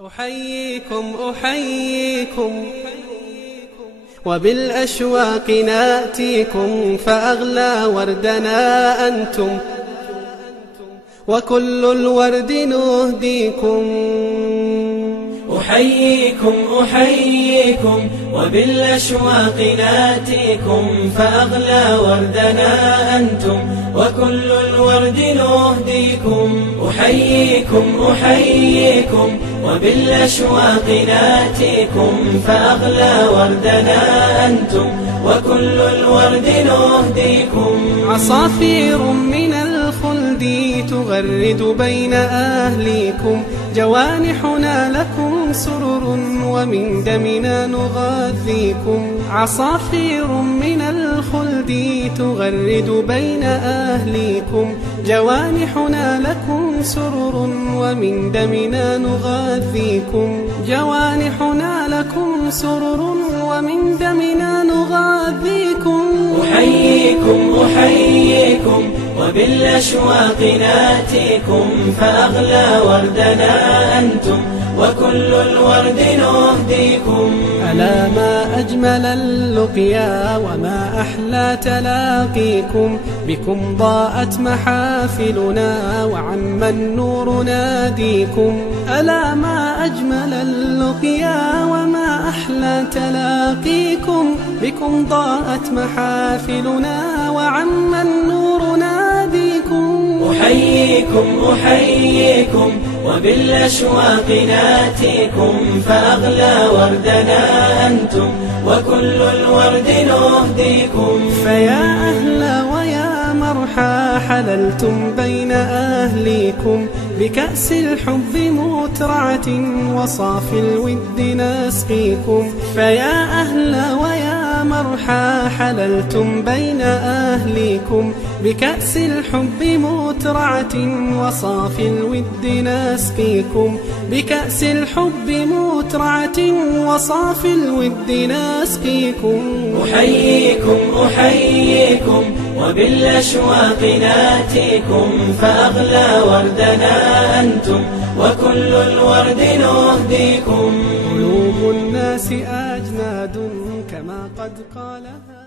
أحييكم وبالأشواق ناتيكم، فأغلى وردنا أنتم وكل الورد نهديكم. أحييكم وبالأشواق ناتيكم، فأغلى وردنا أنتم وكل الورد نهديكم. أحييكم وبالأشواق ناتيكم، فأغلى وردنا أنتم وكل الورد نهديكم. عصافير من الخلد تغرد بين أهليكم، جوانحنا لكم سرر ومن دمنا نغذيكم. عصافير من الخلد تغرد بين أهليكم، جوانحنا لكم سرر ومن دمنا نغذيكم. جوانحنا لكم سرر ومن دمنا نغذيكم. أحييكم وبالأشواق ناتيكم، فأغلى وردنا أنتم وكل الورد نهديكم. ألا ما أجمل اللقيا وما أحلى تلاقيكم، بكم ضاءت محافلنا وعم النور ناديكم. ألا ما أجمل اللقيا وما أحلى تلاقيكم، بكم ضاءت محافلنا وعم النور ناديكم. أحييكم وبالأشواق ناتيكم، فأغلى وردنا أنتم وكل الورد نهديكم. فيا أهلا ويا مرحى حللتم بين أهليكم، بكأس الحب مترعة وصافي الود نسقيكم. فيا أهلا ويا مرحى حللتم بين أهليكم، بكأس الحب مترعة وصافي الود نسقيكم. بكأس الحب مترعة وصافي الود نسقيكم. أحييكم وبالأشواق ناتيكم، فأغلى وردنا أنتم وكل الورد نهديكم. قلوب الناس أجناد كما قد قالها